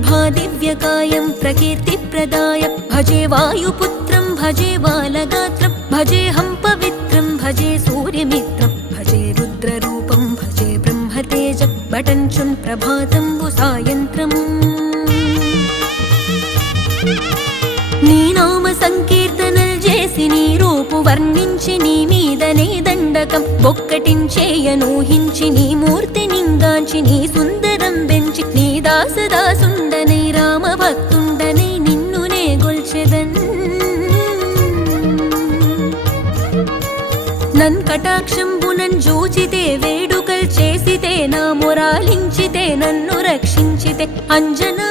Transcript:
ప్రభాదివ్యకాయం ప్రకీర్తిప్రదాయ భజే వాయుపుత్రం భజే బాలగాత్రం భజేహం పవిత్రం భజే సూర్యమిత్రం భజే రుద్రరూపం భజే బ్రహ్మతేజం బటంచున్ ప్రభాతంబు సాయంత్రము నీ నామ సంకీర్తనల్ చేసి నీ రూపు వర్ణించి నీ మీదనే దండకం బొక్కటించేయనూహించి నీ మూర్తి నింగాంచి నీ సుందరం బెంచి నీ దాసదాసుండనై రామ భక్తుండనై నిన్నునే గొల్చెదన్ నన్ కటాక్షంబునన్ జూచితే వేడుకల్ చేసితే నా మొరాలించితే నన్ను రక్షించితే అంజనా